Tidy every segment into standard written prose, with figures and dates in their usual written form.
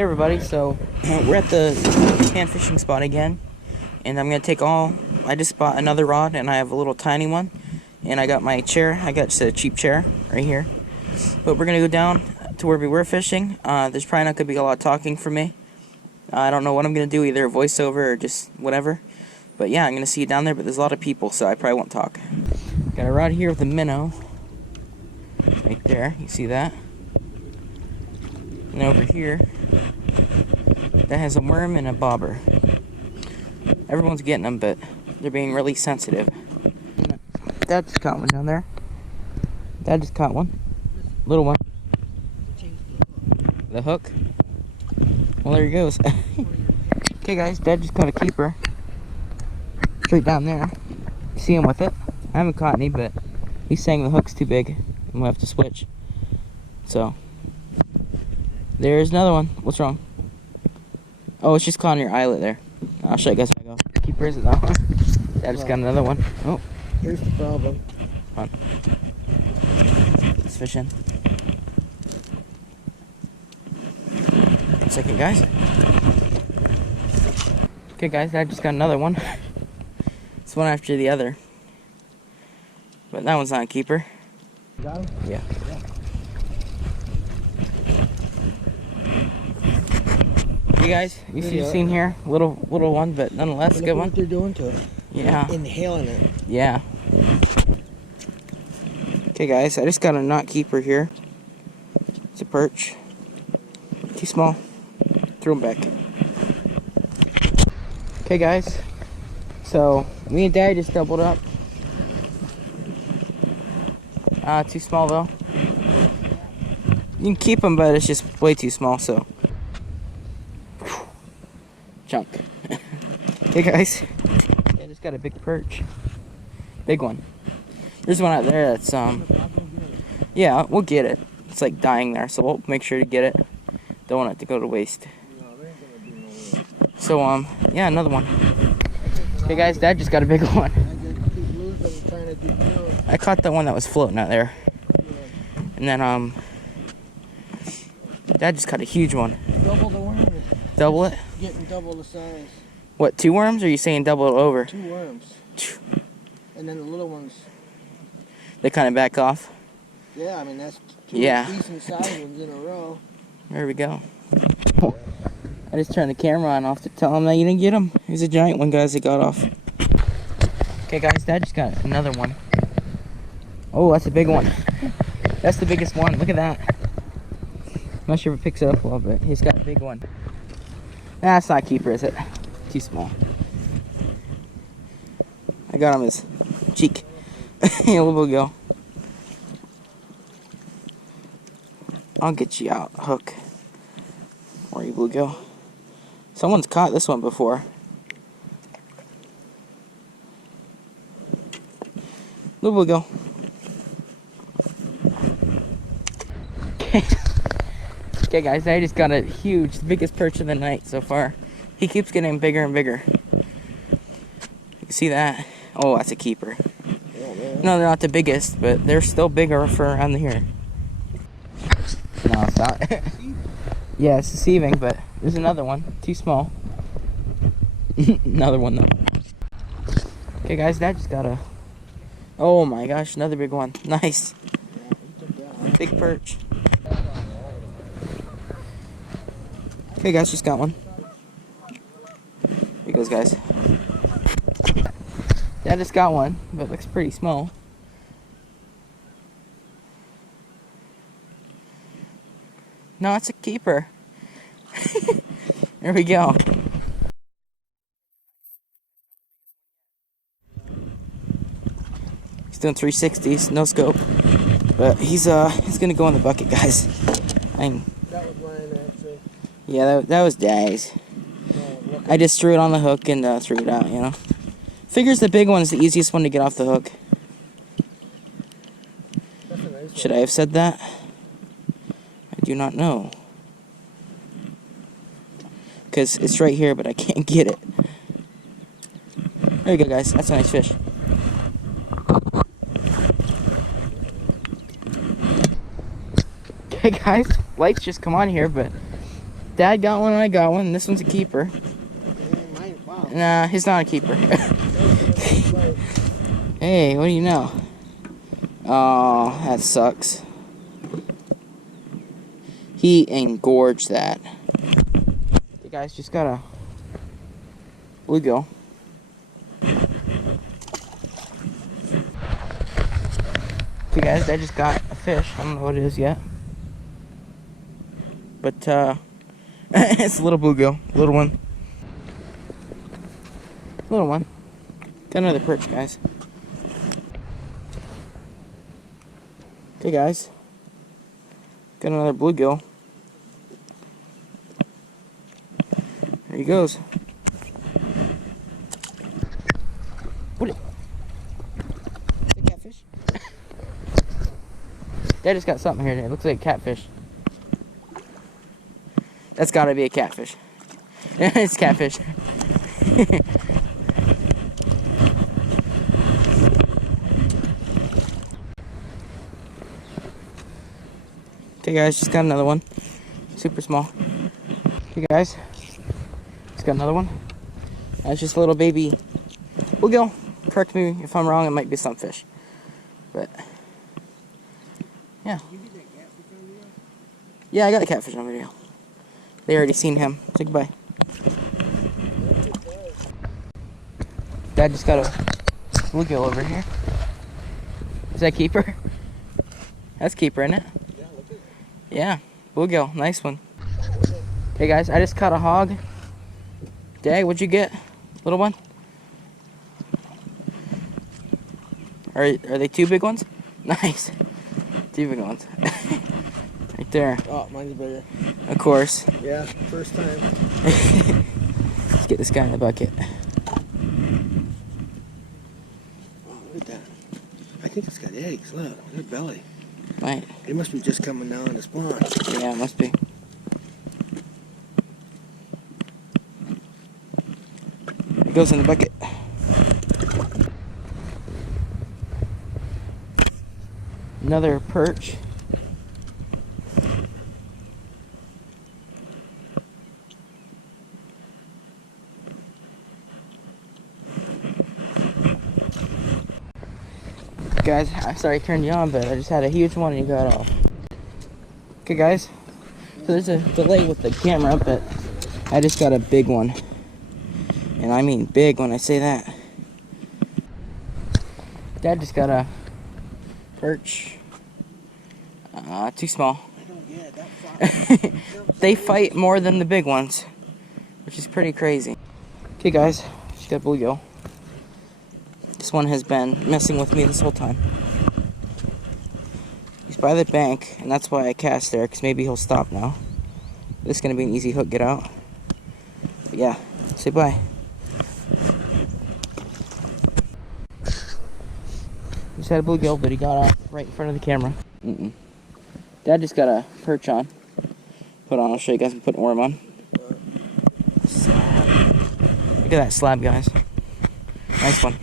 Okay, everybody, so we're at the pan fishing spot again, and I'm gonna take all. I just bought another rod, and I have a little tiny one, and I got my chair. I got just a cheap chair right here. But we're gonna go down to where we were fishing. There's probably not gonna be a lot of talking for me. I don't know what I'm gonna do, either a voiceover or just whatever. But yeah, I'm gonna see you down there. But there's a lot of people, so I probably won't talk. Got a rod here with a minnow, right there. You see that? And over here, that has a worm and a bobber. Everyone's getting them, but they're being really sensitive. Dad just caught one down there. Dad just caught one. Little one. The hook. Well, there he goes. Okay, guys, Dad just caught a keeper. Straight down there. See him with it. I haven't caught any, but he's saying the hook's too big. I'm gonna have to switch. So, there's another one. What's wrong? Oh, it's just caught on your eyelet there. I'll show you guys how I go. Keeper is it that one? Dad just got another one. Oh. Here's the problem. Come on. Let's fish in. Second, guys. Okay, guys, I just got another one. It's one after the other. But that one's not a keeper. You got him? Yeah. You guys, you see the scene here? Little one, but nonetheless, Look good what one. they're doing to it. Yeah. They're inhaling it. Yeah. Okay, guys, I just got a knot keeper here. It's a perch. Too small. Throw him back. Okay, guys. So me and Dad just doubled up. Too small though. You can keep them, but it's just way too small. So. Chunk. Hey guys, I just got a big perch. Big one. There's one out there that's yeah, we'll get it. It's like dying there, so we'll make sure to get it. Don't want it to go to waste. So yeah, another one. Hey guys, Dad just got a big one. I caught the one that was floating out there. And then Dad just caught a huge one. Double the worm. Double it? Getting double the size. What, 2 worms, or are you saying double it over? 2 worms. And then the little ones. They kind of back off? Yeah, I mean, that's 2 decent sized ones in a row. There we go. I just turned the camera on off to tell him that you didn't get him. He was a giant one, guys, that got off. Okay, guys, Dad just got another one. Oh, that's a big one. That's the biggest one. Look at that. I'm not sure if it picks it up well, but he's got a big one. That's not a keeper, is it? Too small. I got him his cheek. Here we go. I'll get you out, hook. Where you will go. Someone's caught this one before. There we go. Okay. Okay, guys, I just got a huge, the biggest perch of the night so far. He keeps getting bigger and bigger. You can see that. Oh, that's a keeper. No, they're not the biggest, but they're still bigger for around here. No, it's not. Yeah, it's deceiving, but there's another one. Too small. Another one, though. Okay, guys, Dad just got a... Oh, my gosh, another big one. Nice. Big perch. Okay, guys, just got one. Here he goes, guys. Dad just got one, but it looks pretty small. No, it's a keeper. There we go. He's doing 360s, no scope. But he's gonna go in the bucket, guys. That was mine, actually. Yeah, that was Dad's. I just threw it on the hook and threw it out, you know. Figures the big one is the easiest one to get off the hook. Should I have said that? I do not know. Because it's right here, but I can't get it. There you go, guys. That's a nice fish. Okay, guys. Lights just come on here, but Dad got one and I got one. This one's a keeper. Wow. Nah, he's not a keeper. Hey, what do you know? Oh, that sucks. He engorged that. You guys just got a bluegill. Okay guys, I just got a fish. I don't know what it is yet. But it's a little bluegill. Little one. Little one. Got another perch, guys. Okay guys. Got another bluegill. There he goes. What? Is it catfish? Dad just got something here. It looks like a catfish. That's gotta be a catfish. It's catfish. Okay guys, just got another one. Super small. Okay guys, just got another one. That's just a little baby bluegill. Correct me if I'm wrong, it might be some fish. But yeah. Yeah, I got the catfish on video. They already seen him. Say goodbye. Dad just got a bluegill over here. Is that keeper? That's keeper, isn't it? Yeah, bluegill, nice one. Hey guys, I just caught a hog. Dad, what'd you get? Little one? Are they two big ones? Nice. Two big ones. Right there. Oh, mine's bigger. Of course. Yeah, first time. Let's get this guy in the bucket. Oh, look at that. I think it's got eggs. Look, their belly. Right. It must be just coming down to spawn. Yeah, it must be. It goes in the bucket. Another perch. Guys, I'm sorry I turned you on, but I just had a huge one and you got off. Okay guys, so there's a delay with the camera, but I just got a big one. And I mean big when I say that. Dad just got a perch. Too small. I don't get that. They fight more than the big ones, which is pretty crazy. Okay guys, just got a bluegill. This one has been messing with me this whole time. He's by the bank, and that's why I cast there, because maybe he'll stop now. This is going to be an easy hook, get out. But yeah, say bye. Just had a bluegill, but he got off right in front of the camera. Dad just got a perch on. Put on, I'll show you guys, I'm putting a worm on. Slab. Look at that slab, guys. Nice one.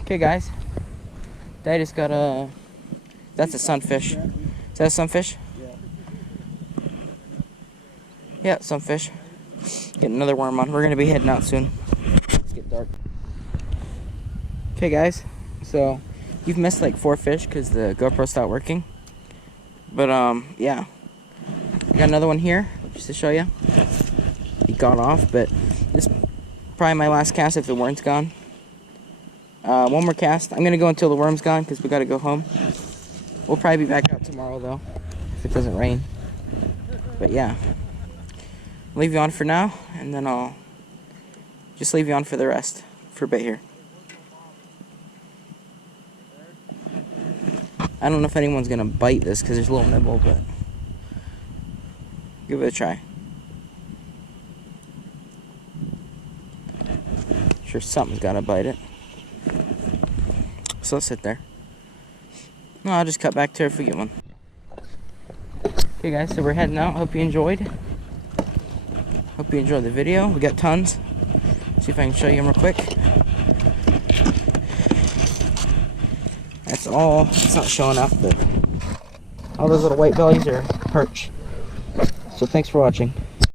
Okay guys, Dad just got a, that's a sunfish. Is that a sunfish? Yeah, sunfish. Get another worm on. We're going to be heading out soon. It's getting dark. Okay guys, so you've missed like 4 fish because the GoPro stopped working. But yeah, I got another one here just to show you. He got off, but this is probably my last cast if the worm's gone. One more cast. I'm going to go until the worm's gone because we got to go home. We'll probably be back out tomorrow though, if it doesn't rain. But yeah, I'll leave you on for now, and then I'll just leave you on for the rest for a bit here. I don't know if anyone's going to bite this because there's a little nibble, but give it a try. Sure something's got to bite it. So let's sit there. No, I'll just cut back to her if we get one. Okay guys, so we're heading out. Hope you enjoyed. Hope you enjoyed the video. We got tons. See if I can show you them real quick. That's all. It's not showing up, but all those little white bellies are perch. So thanks for watching.